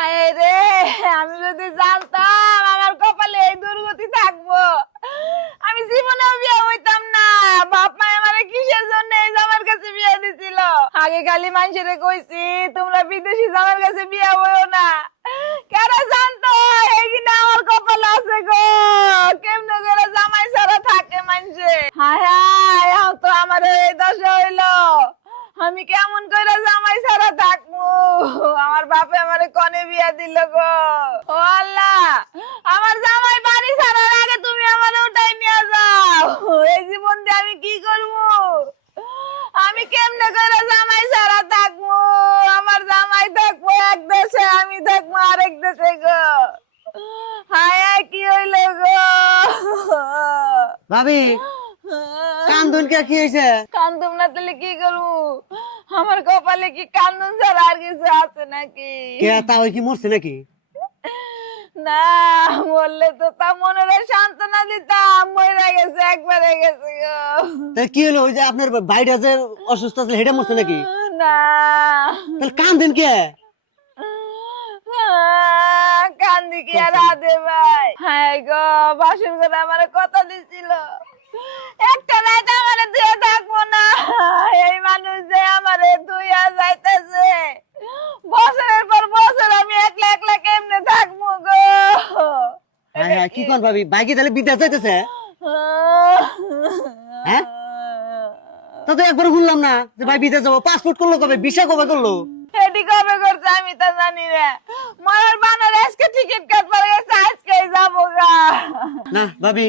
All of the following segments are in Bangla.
হায় রে, আমি যদি জানতাম আমার কপালে এই দুর্গতি থাকব। আমি জীবনেও বিয়ে হইতাম না। বাপ মা আমারে কিসের জন্য এই জামার কাছে বিয়ে দিছিল? আগে খালি মানুষেরে কইছি, তোমরা বিদেশি জামার কাছে বিয়ে হইও না। কেন জানতো? এই আমার কপালে আছে গো। কেমনে করে জামাই ছাড়া থাকে মানুষে? হায় হায় তো আমার এই দশা আমি কেমন করে জামাই ছাড়া থাকব? আমার বাপে আমারে কনে বিয়া দিল গো। ও আল্লাহ আমার জামাই বাড়ি ছাড়ার আগে তুমি আমার উঠাই নিয়ে যাও। এই জীবন দিয়ে আমি কি করব? আমি কেমনে করে জামাই ছাড়া থাকব? আমার জামাই থাকব এক দেশে আমি থাকব আরেক দেশে গো। হায় কি হইল গো? ভাবি কান্দুন কে কি হয়েছে কান্দুম না তাহলে কি করব? আমার কপালে কি কান্দন ছাড়া আর কিছু আছে নাকি? কে তা ওই কি মরছে নাকি? না বললে তো তা মনের সান্ত্বনা দিতাম মরে গেছে একবারে গেছে গো। তাহলে কি হলো? ওই যে আপনার ভাইটা যে অসুস্থ আছে হেটা মরছে নাকি? না। তাহলে কান্দেন কে? কান্দি কি আর আদে ভাই? হায় গো বাসন করে আমার কথা দিছিল? একটা রাত আমারে দুয়ে এই মানুষ যে আমারে দুইয়া যাইতেছে। বছরের পর বছর আমি একলা একলা কেমনে থাকব গো? হ্যাঁ হ্যাঁ কি কোন ভাবি? তাহলে বিদেশ যাইতেছে? হ্যাঁ? তা তো একবার শুনলাম না যে ভাই বিদেশ যাব। পাসপোর্ট করল কবে? ভিসা কবে করল? এটি কবে করছে আমি তো জানি রে মরার বানার আজকে টিকিট কাটবার গেছে আজকেই যাব গা। না ভাবি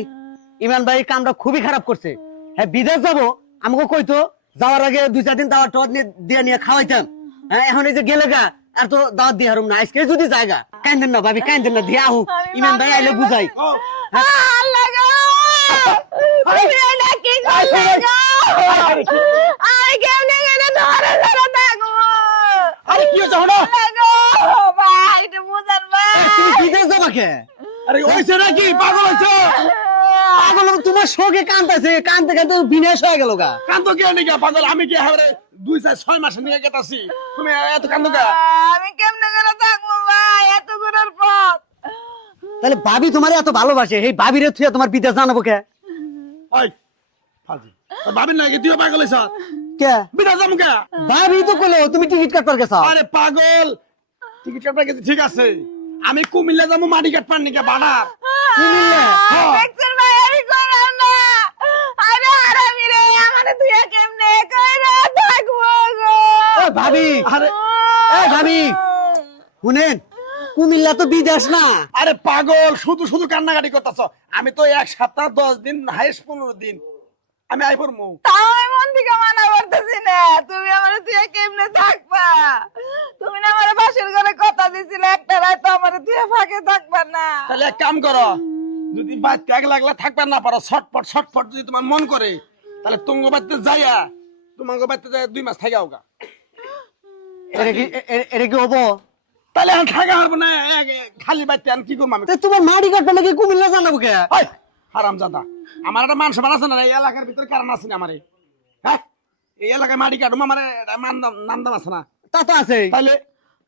ইমান ভাই কামটা খুবই খারাপ করছে। হ্যাঁ বিদেশ যাব আমাকে কইতো যাওয়ার আগে দুই চার দিন দাওয়াত টাওয়াত নিয়ে দিয়ে নিয়ে খাওয়াইতাম। হ্যাঁ এখন এই যে গেলে গা আর তো দাওয়াত দিয়ে হারুম না। আজকে যদি জায়গা কান্দেন না ভাবি কান্দেন না দিয়ে আমি ইমান ভাই আইলে বুঝাই। থাকব? আরে কি হলো? তুমি আরে হয়েছে নাকি? পাগল হয়েছে? পাগল তোমার শোকে কান্দাছে কান্দতে কান্দতে বিনাশ হয়ে গেল গা। কান্দ কে নাকি পাগল? আমি কি হারে দুই চার ছয় মাসের নিয়ে গেতাছি। তুমি এত কান্দ কে? আমি কেমনে করে থাকব ভাই? এত দূরের পথ। তাহলে ভাবি তোমার এত ভালোবাসে এই ভাবিরে তুই তোমার বিদেশ জানাব কে? ওই তোর ভাবির নাকি তুই পাগল হয়েছ কে? বিনা যাম কে? ভাবি তো কইলো তুমি টিকিট কাটবার গেছ? আরে পাগল! টিকিট কাটবার গেছি ঠিক আছে। আমি কুমিল্লা যাব মাটি কাটবার নিকে বাড়ার কুমিল্লা? হ্যাঁ। দেখছেন ভাই আমি করলাম না আরে আরামি রে আমারে তুই কেমনে কইরা থাকব গো ও ভাবি। এই ভাবি শুনেন কুমিল্লা তো বিদেশ না। আরে পাগল শুধু শুধু কান্নাকাটি করতেছ। আমি তো এক সপ্তাহ দশ দিন হাইস পনেরো দিন। আমি আই পড়মু। তাও আমি মন থেকে মানা করতেছি না। তুমি আমার তুই কেমনে থাকবা? তুমি না আমার বাসের ঘরে কথা দিছিলে একটা রাত আমার তুই ফাঁকে থাকবা না। তাহলে এক কাম করো যদি বা ত্যাগ লাগলে থাকবার না পারো ছটফট ছটফট যদি তোমার মন করে তাহলে তুঙ্গ বাড়িতে যাইয়া তোমার বাড়িতে যাই দুই মাস থাকা হোক এটা কি এটা কি হব? তাহলে আমি থাকা হারবো না খালি বাড়িতে আমি কি করব আমি? তোমার মাটি কাটবে নাকি কুমিল্লা জানাব কে? হারাম জাদা। আমার একটা মান সম্মান আছে না এই এলাকার ভিতরে কারণ আছে না আমারে। হ্যাঁ? এই এলাকায় মাটি কাটবো আমার মান নাম দাম আছে না। তা তো আছে তাহলে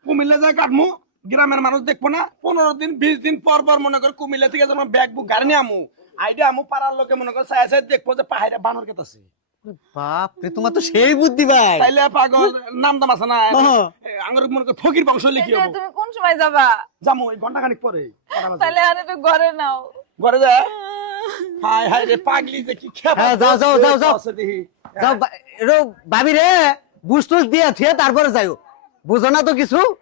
কুমিল্লা যায় কাটমু গ্রামের মানুষ দেখব না পনেরো দিন বিশ দিন পর পর মনে করে কুমিল্লা থেকে যখন ব্যাগ বুক গাড়ি নিয়ে আমু আইডিয়া আমু পাড়ার লোকে মনে করে চাই চাই দেখব যে পাহাড়ে বানর কেত আছে বাপ রে তোমার তো সেই বুদ্ধি ভাই। তাইলে পাগল নাম দাম আছে না? হ্যাঁ। আঙ্গুর মনে করে ফকির বংশ লিখি এই যে হব। তুমি কোন সময় যাবা? যামু ওই ঘণ্টা খানিক পরে কটা আর একটু ঘরে নাও। ঘরে যা। হাই হাই রে পাগলি যে কি খেপা হ্যাঁ, যাও, যাও, যাও, যাও। ভাবি রে বুঝ টুস দিয়ে থুয়ে তারপরে যাইও। বুঝো না তো কিছু?